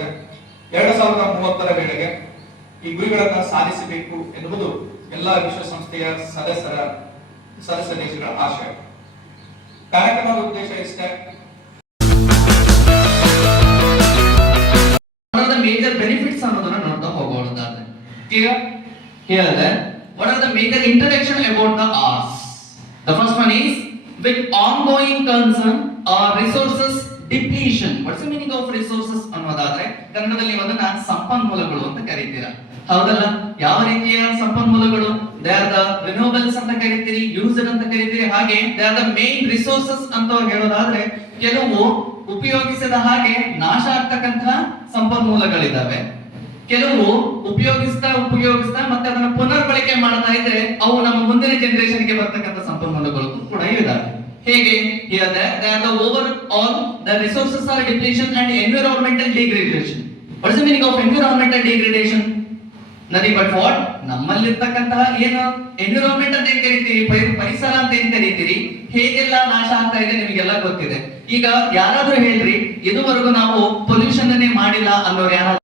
ಇದೆ. 2030ರ ವೇಳೆಗೆ ಈ ಗುರಿಗಳನ್ನು ಸಾಧಿಸಬೇಕು ಎನ್ನುವುದು ಎಲ್ಲಾ ವಿಶ್ವಸಂಸ್ಥೆಯ ಸದಸ್ಯ ದೇಶಗಳ ಆಶಯ. ಕಾರ್ಯಕ್ರಮದ ಉದ್ದೇಶ ಇಷ್ಟೇ. ಮೇಜರ್ ಬೆನಿಫಿಟ್ಸ್ ಅನ್ನೋದನ್ನ ನೋಡ್ತಾ ಹೋಗೋದಾದ್ರೆ ಹೇಳಿದೆ what are the major interaction about the arts. The first one is with ongoing concern or resources depletion. What's the meaning of resources ಅನ್ನೋದಾದ್ರೆ ಕನ್ನಡದಲ್ಲಿ ಅದನ್ನ ಸಂಪನ್ಮೂಲಗಳು ಅಂತ ಕರೀತೀರಾ, ಹೌದಲ್ಲ? ಯಾವ ರೀತಿಯ ಸಂಪನ್ಮೂಲಗಳು? ದೇ ಆರ್ ದ ರಿನ್ಯೂವಬಲ್ಸ್ ಅಂತ ಕರೀತೀರಿ, ಯೂಸ್ಡ್ ಅಂತ ಕರೀತೀರಿ. ಹಾಗೆ they are the main resources ಅಂತ ಹೇಳೋದಾದ್ರೆ ಕೆಲವು ಉಪಯೋಗಿಸದ ಹಾಗೆ ನಾಶ ಆಗ್ತಕ್ಕಂತಹ ಸಂಪನ್ಮೂಲಗಳಿದ್ದಾವೆ, ಕೆಲವು ಉಪಯೋಗಿಸ್ತಾ ಮತ್ತೆ ಅದನ್ನ ಪುನರ್ ಬಳಕೆ ಮಾಡ್ತಾ ಇದ್ರೆ ಅವು ನಮ್ಮ ಮುಂದಿನ ಜನರೇಷನ್ ಗೆ ಬರ್ತಕ್ಕಂಥ ಸಂಪನ್ಮೂಲಗಳು ಕೂಡ ಇದಾವೆ. ಹೇಗೆ? Here the overall the resources are depletion and environmental degradation. What is the meaning of environmental degradation? Nothing but what? ನಮ್ಮಲ್ಲಿರ್ತಕ್ಕಂತಹ ಏನು ಎನ್ವಿರಾನ್ಮೆಂಟ್ ಅಂತ ಏನ್ ಕರಿತೀರಿ, ಪರಿಸರ ಅಂತ ಏನ್ ಕರಿತೀರಿ, ಹೇಗೆಲ್ಲ ನಾಶ ಆಗ್ತಾ ಇದೆ ನಿಮಗೆಲ್ಲ ಗೊತ್ತಿದೆ. ಈಗ ಯಾರಾದ್ರೂ ಹೇಳ್ರಿ ಇದುವರೆಗೂ ನಾವು ಪೊಲ್ಯೂಷನ್ ಅನ್ನೇ ಮಾಡಿಲ್ಲ ಅನ್ನೋರು ಯಾರಾದ್ರೂ